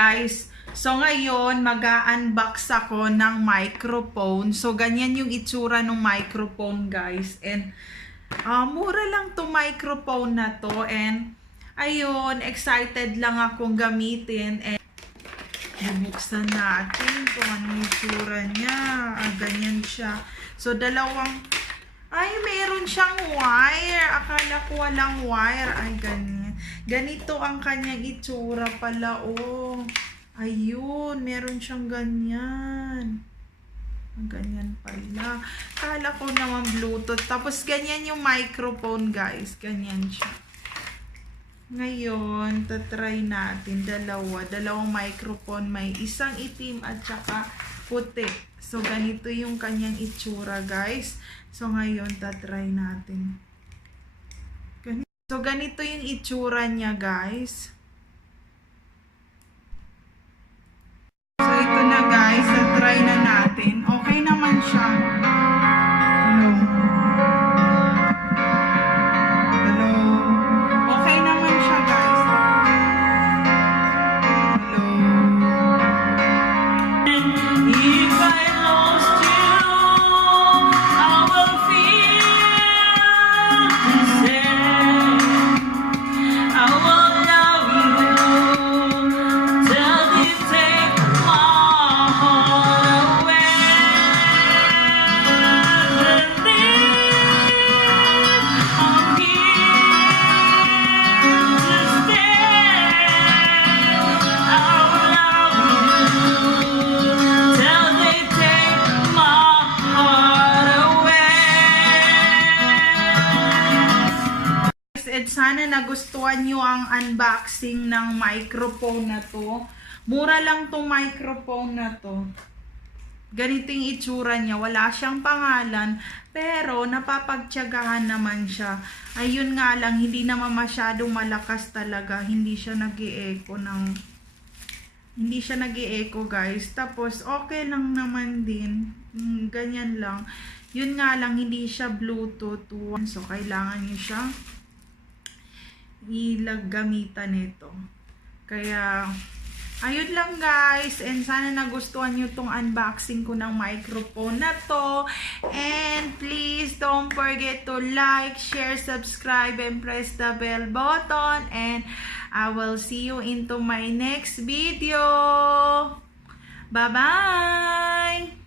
Guys, so ngayon mag-unbox ako ng microphone. So ganyan yung itsura ng microphone, guys. And mura lang to microphone na to. And ayun, excited lang akong gamitin. And bubuksan natin kung anong itsura niya. Ganyan siya. So dalawang, meron siyang wire. Akala ko walang wire. Ganyan. Ganito ang kanyang itsura pala, oh. Ayun, meron siyang ganyan. Ganyan pala. Kala ko naman Bluetooth. Tapos ganyan yung microphone, guys. Ganyan siya. Ngayon, tatry natin dalawang microphone. May isang itim at saka puti. So, ganito yung kanyang itsura, guys. So, ngayon, tatry natin. So, ganito yung itsura niya, guys. So, ito na, guys. Try na natin. Okay naman siya. Hello. Okay naman siya, guys. Hello. If I lost you, I will feel the same. I will love you till you take my heart away. I'm here to stay. I will love you till they take my heart away. And sana nagustuhan nyo ang unboxing ng microphone na to. Mura lang tong microphone na to. Ganito yung itsura niya. Wala siyang pangalan. Pero napapagtiyagahan naman siya. Ayun nga lang, hindi naman masyadong malakas talaga. Hindi siya nag-i-echo guys. Tapos okay lang naman din. Ganyan lang. Yun nga lang, hindi siya Bluetooth. So kailangan niyo siya gamitan nito. Kaya ayun lang, guys, and sana nagustuhan nyo tong unboxing ko ng microphone na to. And please don't forget to like, share, subscribe, and press the bell button. And I will see you into my next video. Bye bye.